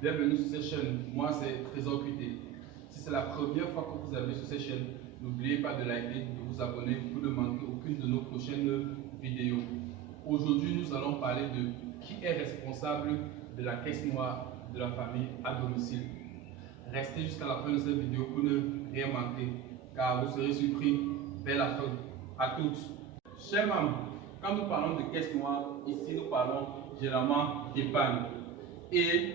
Bienvenue sur cette chaîne. Moi, c'est Trésor QT. Si c'est la première fois que vous arrivez sur cette chaîne, n'oubliez pas de liker, de vous abonner pour ne manquer aucune de nos prochaines vidéos. Aujourd'hui, nous allons parler de qui est responsable de la caisse noire de la famille à domicile. Restez jusqu'à la fin de cette vidéo pour ne rien manquer, car vous serez surpris vers la fin. À toutes. Chers membres, quand nous parlons de caisse noire, ici nous parlons généralement d'épargne. Et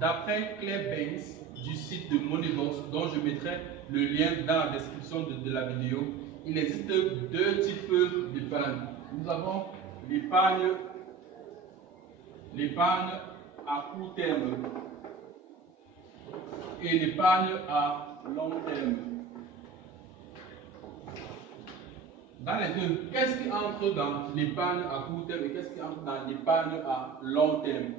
d'après Claire Banks du site de Moneybox, dont je mettrai le lien dans la description de la vidéo, il existe deux types d'épargne. Nous avons l'épargne à court terme et l'épargne à long terme. Dans les deux, qu'est-ce qui entre dans l'épargne à court terme et qu'est-ce qui entre dans l'épargne à long terme?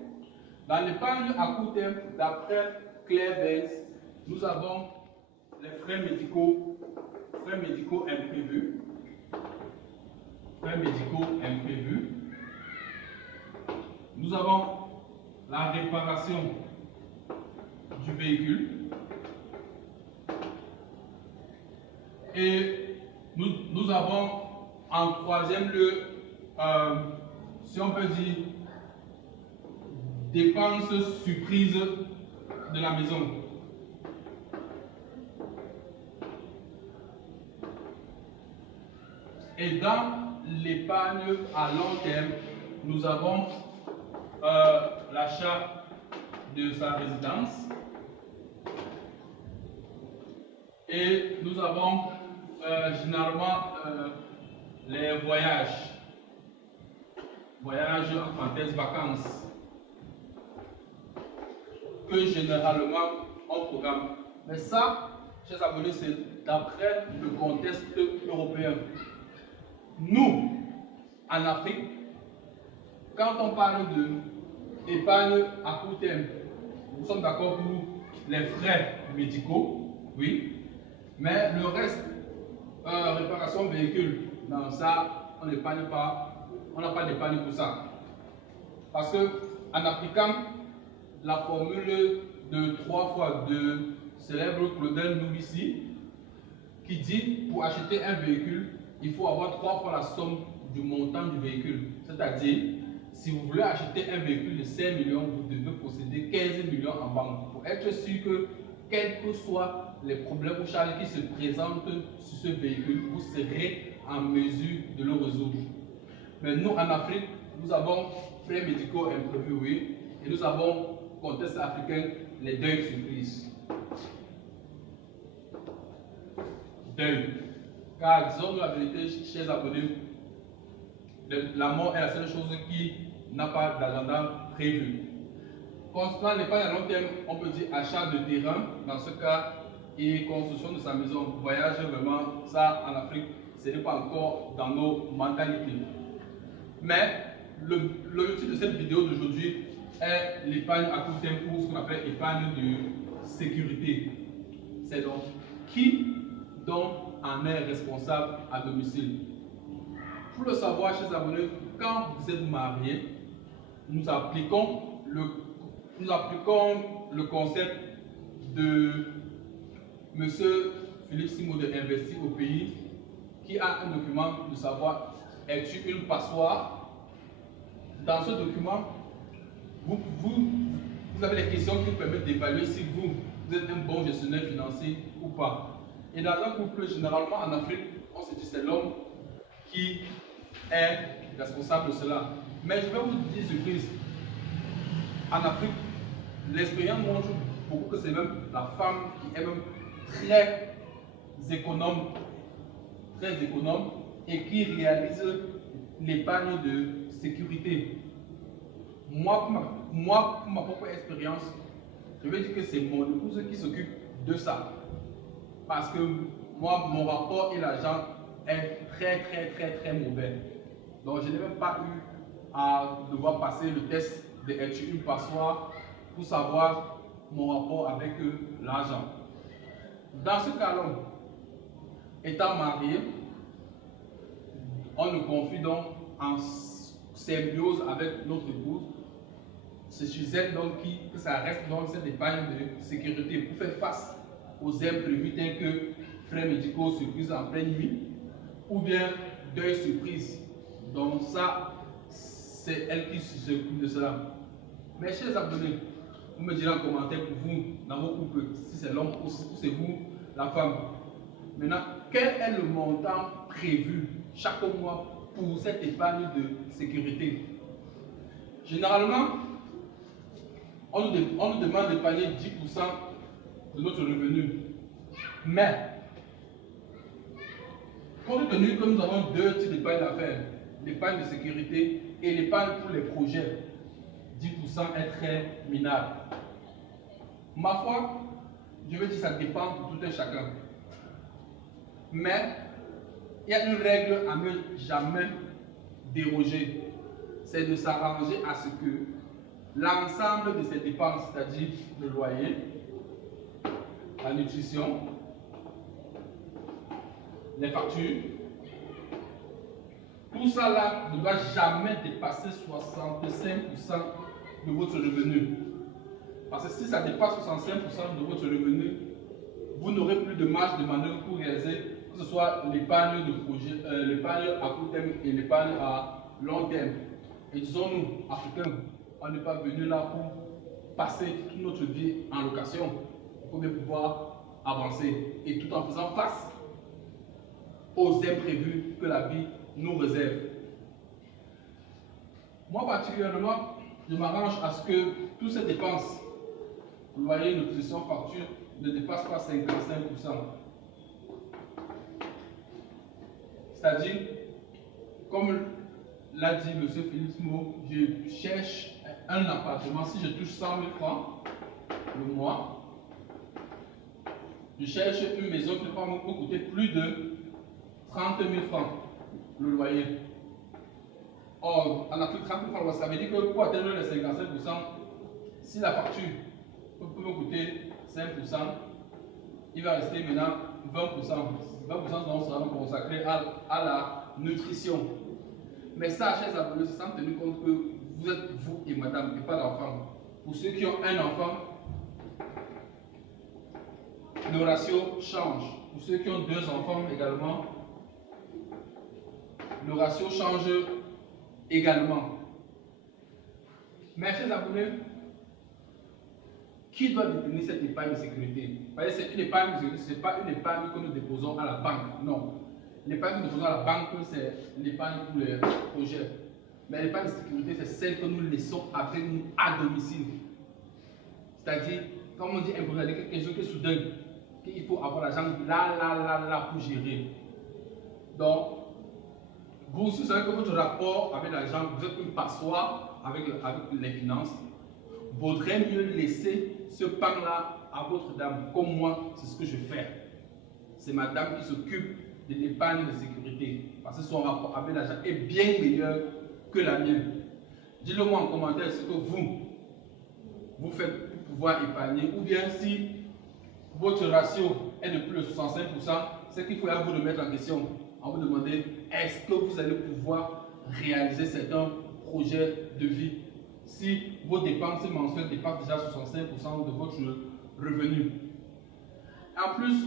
Dans l'épargne à court terme, d'après Claire Banks, nous avons les frais médicaux imprévus. Nous avons la réparation du véhicule. Et nous avons en troisième lieu, si on peut dire, dépenses surprises de la maison. Et dans l'épargne à long terme, nous avons l'achat de sa résidence. Et nous avons généralement les voyages en parenthèse vacances, que généralement on programme. Mais ça, chers abonnés, c'est d'après le contexte européen. Nous, en Afrique, quand on parle d'épargne à court terme, nous sommes d'accord pour les frais médicaux, oui, mais le reste, réparation véhicule, non, ça, on n'épargne pas, on n'a pas d'épargne pour ça. Parce que en appliquant la formule de 3 fois de célèbre Claudel Nourrissi, qui dit pour acheter un véhicule, il faut avoir 3 fois la somme du montant du véhicule. C'est-à-dire, si vous voulez acheter un véhicule de 5 millions, vous devez posséder 15 millions en banque pour être sûr que, quels que soient les problèmes ou charges qui se présentent sur ce véhicule, vous serez en mesure de le résoudre. Mais nous, en Afrique, nous avons frais médicaux imprévus, oui, et nous avons, contexte africain, les deuils surprises. Deuil. Car disons-nous la vérité, chers abonnés, la mort est la seule chose qui n'a pas d'agenda prévu. Concernant l'épargne à long terme, on peut dire achat de terrain, dans ce cas, et construction de sa maison. Voyage, vraiment, ça en Afrique, ce n'est pas encore dans nos mentalités. Mais l'objectif de cette vidéo d'aujourd'hui est l'épargne à court terme, ou ce qu'on appelle épargne de sécurité. C'est donc qui donc en est responsable à domicile. Pour le savoir, chers abonnés, quand vous êtes mariés, nous appliquons le concept de M. Philippe Simo de Investir au pays, qui a un document de savoir es-tu une passoire. Dans ce document, vous avez les questions qui vous permettent d'évaluer si vous êtes un bon gestionnaire financier ou pas. Et dans un couple, généralement en Afrique, on se dit c'est l'homme qui est responsable de cela. Mais je vais vous dire surprise. En Afrique, l'expérience montre beaucoup que c'est même la femme qui est même très économe et qui réalise l'épargne de sécurité. Moi, pour ma propre expérience, je vais dire que c'est mon épouse qui s'occupe de ça. Parce que moi, mon rapport et l'argent est très mauvais. Donc, je n'ai même pas eu à devoir passer le test de être une passoire pour savoir mon rapport avec l'argent. Dans ce cas-là, étant marié, on nous confie donc en symbiose avec notre épouse c'est chez elle donc que ça reste donc cette épargne de sécurité pour faire face aux imprévus tels que frais médicaux, surprises en pleine nuit ou bien deuil surprise. Donc ça, c'est elle qui s'occupe de cela. Mes chers abonnés, vous me direz en commentaire pour vous, dans vos couples, si c'est l'homme ou si c'est vous, la femme. Maintenant, quel est le montant prévu chaque mois pour cette épargne de sécurité? Généralement, on nous demande d'épargner 10% de notre revenu. Mais, compte tenu que nous avons deux types d'épargne à faire, l'épargne de sécurité et l'épargne pour les projets, 10% est très minable. Ma foi, je veux dire que ça dépend de tout un chacun. Mais, il y a une règle à ne jamais déroger. C'est de s'arranger à ce que l'ensemble de ces dépenses, c'est-à-dire le loyer, la nutrition, les factures, tout ça là ne doit jamais dépasser 65% de votre revenu. Parce que si ça dépasse 65% de votre revenu, vous n'aurez plus de marge de manœuvre pour réaliser que ce soit l'épargne de projet, l'épargne à court terme et l'épargne à long terme. Et disons-nous, Africains, on n'est pas venu là pour passer toute notre vie en location. Il faut bien pouvoir avancer et tout en faisant face aux imprévus que la vie nous réserve. Moi particulièrement, je m'arrange à ce que toutes ces dépenses, loyer, nutrition, facture, ne dépassent pas 55%. C'est-à-dire, comme l'a dit M. Philippe Mo, je cherche un appartement. Si je touche 100 000 francs le mois, je cherche une maison qui va me coûter plus de 30 000 francs le loyer. Or, en Afrique, 30 000 francs, ça veut dire que pour atteindre les 55%, si la facture peut me coûter 5%, il va rester maintenant 20%. 20% sera consacré à la nutrition. Mais ça, chers abonnés, c'est sans tenir compte que vous êtes vous et madame et pas l'enfant. Pour ceux qui ont un enfant, le ratio change. Pour ceux qui ont deux enfants également, le ratio change également. Mais chers abonnés, qui doit détenir cette épargne de sécurité? C'est une épargne de sécurité, ce n'est pas une épargne que nous déposons à la banque, non. L'épargne que nous déposons à la banque, c'est l'épargne pour les projets. Mais l'épargne de sécurité, c'est celle que nous laissons avec nous à domicile. C'est-à-dire, comme on dit, imposer quelque chose qui est soudain, qu'il faut avoir l'argent là pour gérer. Donc, vous aussi, vous savez que votre rapport avec l'argent, vous êtes une passoire avec les finances. Vaudrait mieux laisser ce pan-là à votre dame. Comme moi, c'est ce que je fais. C'est ma dame qui s'occupe de l'épargne de sécurité. Parce que son rapport avec l'argent est bien meilleur que la mienne. Dites-le moi en commentaire ce que vous faites pour pouvoir épargner. Ou bien si votre ratio est de plus de 65%, c'est qu'il faut à vous remettre en question. En vous demander, est-ce que vous allez pouvoir réaliser certains projets de vie si vos dépenses mensuelles dépassent déjà 65% de votre revenu. En plus,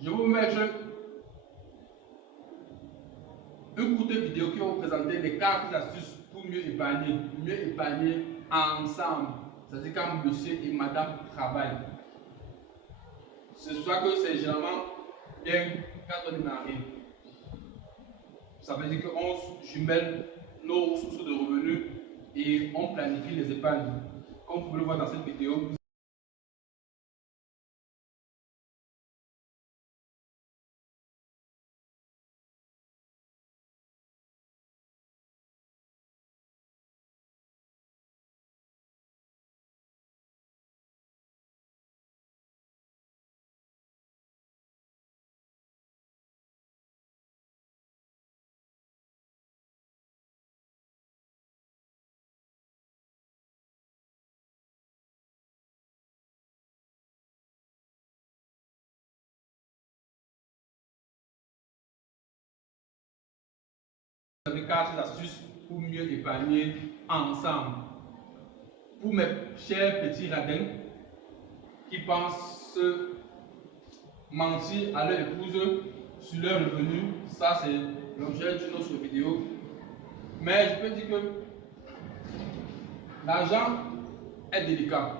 je vais vous mettre une courte vidéo qui va vous présenter les 4 astuces pour mieux épargner ensemble. C'est-à-dire quand monsieur et madame travaillent. C'est pour ça que c'est généralement bien quand on est marié. Ça veut dire qu'on jumelle nos ressources de revenus et on planifie les épargnes. Comme vous pouvez le voir dans cette vidéo, vous avez 4 astuces pour mieux épargner ensemble. Pour mes chers petits radins qui pensent mentir à leur épouse sur leur revenu, ça c'est l'objet d'une autre vidéo. Mais je peux dire que l'argent est délicat.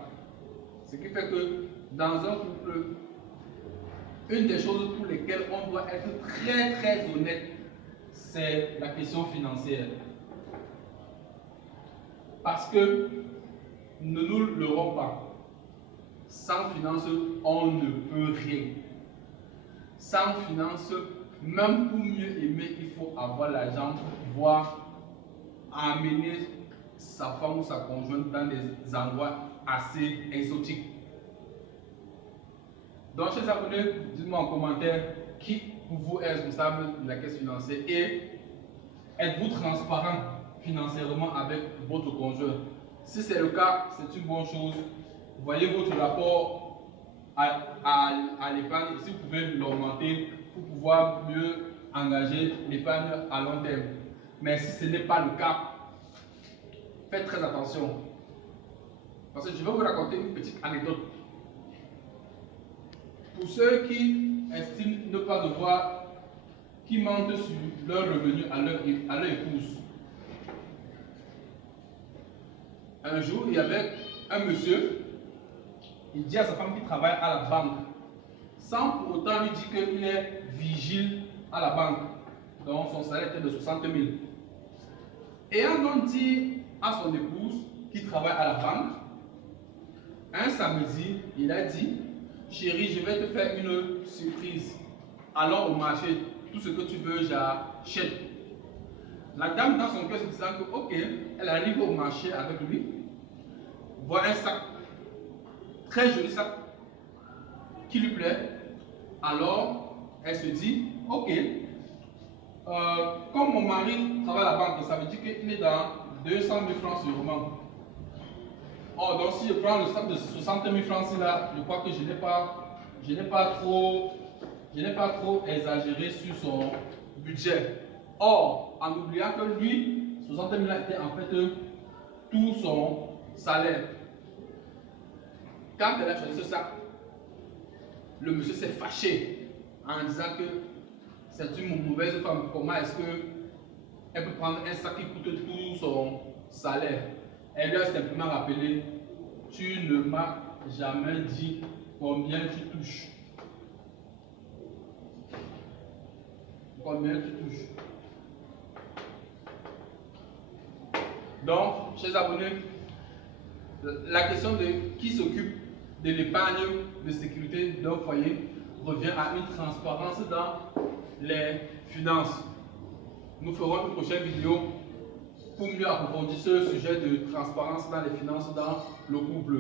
Ce qui fait que dans un couple, une des choses pour lesquelles on doit être très honnête, c'est la question financière. Parce que, ne nous leurrons pas, sans finance, on ne peut rien. Sans finance, même pour mieux aimer, il faut avoir l'argent pour pouvoir amener sa femme ou sa conjointe dans des endroits assez exotiques. Donc, chers abonnés, dites-moi en commentaire qui pour vous est responsable de la caisse financière et êtes-vous transparent financièrement avec votre conjoint. Si c'est le cas, c'est une bonne chose. Voyez votre rapport à l'épargne. Si vous pouvez l'augmenter pour pouvoir mieux engager l'épargne à long terme. Mais si ce n'est pas le cas, faites très attention. Parce que je vais vous raconter une petite anecdote. Pour ceux qui estiment ne pas devoir, qui mentent sur leur revenu à leur épouse. Un jour, il y avait un monsieur, il dit à sa femme qu'il travaille à la banque, sans pour autant lui dire qu'il est vigile à la banque. Donc son salaire était de 60 000. Ayant donc dit à son épouse qu'il travaille à la banque, un samedi, il a dit: chérie, je vais te faire une surprise. Allons au marché, tout ce que tu veux, j'achète. La dame dans son cœur se disant que ok, elle arrive au marché avec lui, voit un sac, très joli sac, qui lui plaît. Alors, elle se dit, ok, comme mon mari travaille à la banque, ça veut dire qu'il est dans 200 000 francs sûrement. Oh, donc si je prends le sac de 60 000 francs là, je crois que je n'ai pas trop exagéré sur son budget. Or, en oubliant que lui, 60 000 était en fait tout son salaire. Quand elle a choisi ce sac, le monsieur s'est fâché en disant que c'est une mauvaise femme. Comment est-ce qu'elle peut prendre un sac qui coûte tout son salaire? Elle lui a simplement rappelé: tu ne m'as jamais dit combien tu touches. Combien tu touches. Donc, chers abonnés, la question de qui s'occupe de l'épargne de sécurité d'un foyer revient à une transparence dans les finances. Nous ferons une prochaine vidéo pour mieux approfondir ce sujet de transparence dans les finances dans le couple.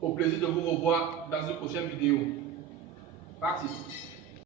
Au plaisir de vous revoir dans une prochaine vidéo. Parti.